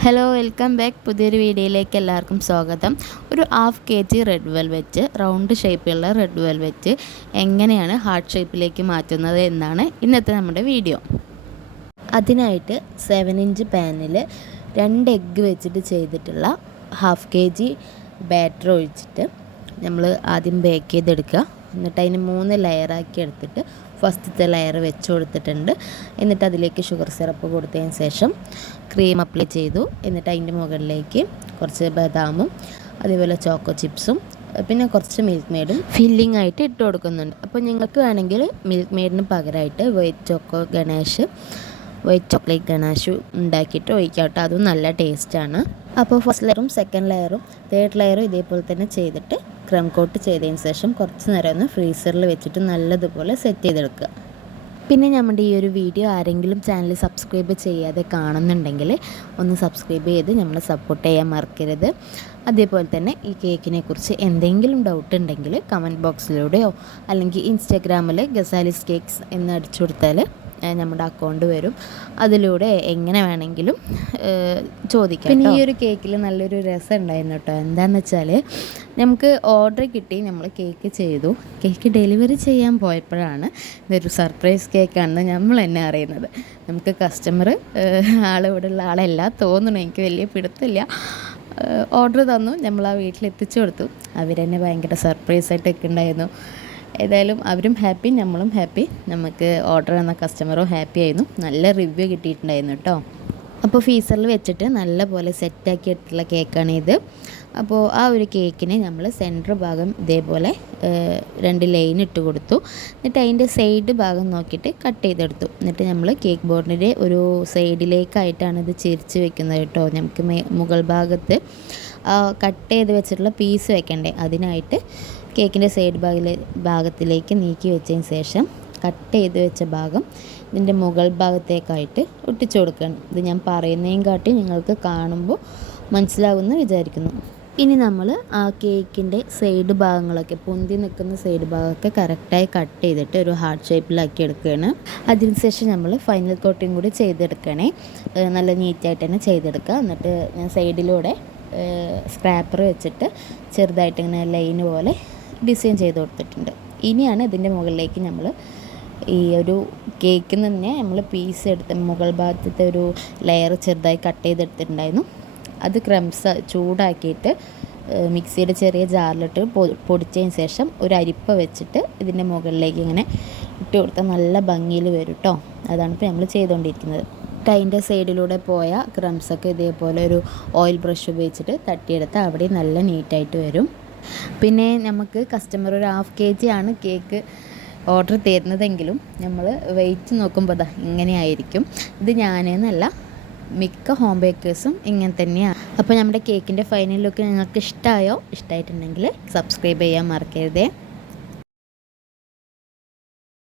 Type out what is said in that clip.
Hello, welcome back. പുതിയൊരു വീഡിയോയിലേക്ക് എല്ലാവർക്കും സ്വാഗതം. ഒരു half kg red velvet, round ഷേപ്പിലുള്ള റെഡ് വെൽവെറ്റ് എങ്ങനെയാണ് ഹാർട്ട് ഷേപ്പിലേക്ക് മാറ്റുന്നത് എന്നാണ് ഇന്നത്തെ നമ്മുടെ വീഡിയോ. അതിനായിട്ട് 7 ഇഞ്ച് പാനിൽ 2 എഗ്ഗ് വെച്ചിട്ട് ചെയ്തിട്ടുള്ള ഹാഫ് kg ബാറ്റർ ഒഴിച്ചിട്ട് നമ്മൾ ആദ്യം ബേക്ക് ചെയ്തെടുക്കുക. എന്നിട്ട് അതിന് 3 ലെയറാക്കി എടുത്തിട്ട് ഫസ്റ്റത്തെ ലെയർ വെച്ച് കൊടുത്തിട്ടുണ്ട്. എന്നിട്ട് അതിലേക്ക് ഷുഗർ സിറപ്പ് കൊടുത്തതിന് ശേഷം ക്രീം അപ്ലൈ ചെയ്തു. എന്നിട്ട് അതിൻ്റെ മുകളിലേക്ക് കുറച്ച് ബദാമും അതേപോലെ ചോക്കോ ചിപ്സും പിന്നെ കുറച്ച് മിൽക്ക് മെയ്ഡും ഫില്ലിംഗ് ആയിട്ട് ഇട്ട് കൊടുക്കുന്നുണ്ട്. അപ്പോൾ നിങ്ങൾക്ക് വേണമെങ്കിൽ മിൽക്ക് മെയ്ഡിന് പകരമായിട്ട് വൈറ്റ് ചോക്ലേറ്റ് ഗണാഷ് ഉണ്ടാക്കിയിട്ട് ഒഴിക്കാം കേട്ടോ. അതും നല്ല ടേസ്റ്റാണ്. അപ്പോൾ ഫസ്റ്റ് ലെയറും സെക്കൻഡ് ലെയറും തേർഡ് ലെയറും ഇതേപോലെ തന്നെ ചെയ്തിട്ട് ക്രം കോട്ട് ചെയ്തതിന് ശേഷം കുറച്ച് നേരം ഒന്ന് ഫ്രീസറിൽ വെച്ചിട്ട് നല്ലതുപോലെ സെറ്റ് ചെയ്തെടുക്കുക. പിന്നെ നമ്മുടെ ഈ ഒരു വീഡിയോ ആരെങ്കിലും ചാനൽ സബ്സ്ക്രൈബ് ചെയ്യാതെ കാണുന്നുണ്ടെങ്കിൽ ഒന്ന് സബ്സ്ക്രൈബ് ചെയ്ത് നമ്മളെ സപ്പോർട്ട് ചെയ്യാൻ മറക്കരുത്. അതേപോലെ തന്നെ ഈ കേക്കിനെ കുറിച്ച് എന്തെങ്കിലും ഡൗട്ട് ഉണ്ടെങ്കിൽ കമൻറ്റ് ബോക്സിലൂടെയോ അല്ലെങ്കിൽ ഇൻസ്റ്റാഗ്രാമിൽ ഗസാലിസ് കേക്ക്സ് എന്ന് അടിച്ചു കൊടുത്താൽ നമ്മുടെ അക്കൗണ്ട് വരും. അതിലൂടെ എങ്ങനെ വേണമെങ്കിലും ചോദിക്കാം. പിന്നെ ഈ ഒരു കേക്കിൽ നല്ലൊരു രസം ഉണ്ടായിരുന്നു കേട്ടോ. എന്താണെന്ന് വെച്ചാൽ നമുക്ക് ഓർഡർ കിട്ടി, നമ്മൾ കേക്ക് ചെയ്തു. കേക്ക് ഡെലിവറി ചെയ്യാൻ പോയപ്പോഴാണ് ഇതൊരു സർപ്രൈസ് കേക്കാണെന്ന് നമ്മൾ തന്നെ അറിയുന്നത്. നമുക്ക് കസ്റ്റമർ ആളിവിടെ ഉള്ള ആളല്ല തോന്നുന്നു, എനിക്ക് വലിയ പിടുത്തില്ല. ഓർഡർ തന്നു, നമ്മൾ ആ വീട്ടിലെത്തിച്ചു കൊടുത്തു. അവരെന്നെ ഭയങ്കര സർപ്രൈസായിട്ടൊക്കെ ഉണ്ടായിരുന്നു. ഏതായാലും അവരും ഹാപ്പി, നമ്മളും ഹാപ്പി. നമുക്ക് ഓർഡർ തന്ന കസ്റ്റമറും ഹാപ്പി ആയിരുന്നു. നല്ല റിവ്യൂ കിട്ടിയിട്ടുണ്ടായിരുന്നു കേട്ടോ. അപ്പോൾ ഫ്രീസറിൽ വെച്ചിട്ട് നല്ലപോലെ സെറ്റാക്കി എടുത്തിട്ടുള്ള കേക്കാണ് ഇത്. അപ്പോൾ ആ ഒരു കേക്കിന് നമ്മൾ സെൻറ്റർ ഭാഗം ഇതേപോലെ 2 ലൈൻ ഇട്ട് കൊടുത്തു. എന്നിട്ട് അതിൻ്റെ സൈഡ് ഭാഗം നോക്കിയിട്ട് കട്ട് ചെയ്തെടുത്തു. എന്നിട്ട് നമ്മൾ കേക്ക് ബോർഡിൻ്റെ ഒരു സൈഡിലേക്കായിട്ടാണ് ഇത് ചിരിച്ച് വെക്കുന്നത് കേട്ടോ. നമുക്ക് മുകൾ ഭാഗത്ത് കട്ട് ചെയ്ത് വെച്ചിട്ടുള്ള പീസ് വെക്കണ്ടേ, അതിനായിട്ട് കേക്കിൻ്റെ സൈഡ് ഭാഗത്തിലേക്ക് നീക്കി വെച്ചതിന് ശേഷം കട്ട് ചെയ്ത് വെച്ച ഭാഗം ഇതിൻ്റെ മുകൾ ഭാഗത്തേക്കായിട്ട് ഒട്ടിച്ചു കൊടുക്കണം. ഇത് ഞാൻ പറയുന്നതിനും കാട്ടി നിങ്ങൾക്ക് കാണുമ്പോൾ മനസ്സിലാകുമെന്ന് വിചാരിക്കുന്നു. ഇനി നമ്മൾ ആ കേക്കിൻ്റെ സൈഡ് ഭാഗങ്ങളൊക്കെ പൊന്തി നിൽക്കുന്ന സൈഡ് ഭാഗമൊക്കെ കറക്റ്റായി കട്ട് ചെയ്തിട്ട് ഒരു ഹാർട്ട് ഷേപ്പിലാക്കി എടുക്കുകയാണ്. അതിനുശേഷം നമ്മൾ ഫൈനൽ കോട്ടിങ് കൂടി ചെയ്തെടുക്കണേ. നല്ല നീറ്റായിട്ട് തന്നെ ചെയ്തെടുക്കുക. എന്നിട്ട് ഞാൻ സൈഡിലൂടെ സ്ക്രാപ്പർ വെച്ചിട്ട് ചെറുതായിട്ട് ഇങ്ങനെ ലൈന് പോലെ ഡിസൈൻ ചെയ്ത് കൊടുത്തിട്ടുണ്ട്. ഇനിയാണ് ഇതിൻ്റെ മുകളിലേക്ക് നമ്മൾ ഈ ഒരു കേക്കിൽ നിന്ന് തന്നെ നമ്മൾ പീസ് എടുത്ത് മുകൾ ഭാഗത്തെ ഒരു ലെയർ ചെറുതായി കട്ട് ചെയ്തെടുത്തിട്ടുണ്ടായിരുന്നു. അത് ക്രംസ് ചൂടാക്കിയിട്ട് മിക്സിയുടെ ചെറിയ ജാറിലിട്ട് പൊടിച്ചതിന് ശേഷം ഒരു അരിപ്പ വെച്ചിട്ട് ഇതിൻ്റെ മുകളിലേക്ക് ഇങ്ങനെ ഇട്ട് കൊടുത്താൽ നല്ല ഭംഗിയിൽ വരും കേട്ടോ. അതാണ് ഇപ്പോൾ നമ്മൾ ചെയ്തുകൊണ്ടിരിക്കുന്നത്. അതിൻ്റെ സൈഡിലൂടെ പോയ ക്രംസൊക്കെ ഇതേപോലെ ഒരു ഓയിൽ ബ്രഷ് ഉപയോഗിച്ചിട്ട് തട്ടിയെടുത്താൽ അവിടെ നല്ല നീറ്റായിട്ട് വരും. പിന്നെ നമുക്ക് കസ്റ്റമർ ഒരു ഹാഫ് kg ആണ് കേക്ക് ഓർഡർ തരുന്നതെങ്കിലും നമ്മൾ വെയിറ്റ് നോക്കുമ്പോൾ ഇങ്ങനെയായിരിക്കും. ഇത് ഞാനെന്നല്ല, മിക്ക ഹോം ബേക്കേഴ്സും ഇങ്ങനെ തന്നെയാണ്. അപ്പോൾ നമ്മുടെ കേക്കിൻ്റെ ഫൈനൽ ലുക്ക് നിങ്ങൾക്ക് ഇഷ്ടമായിട്ടുണ്ടെങ്കിൽ സബ്സ്ക്രൈബ് ചെയ്യാൻ മറക്കരുതേ.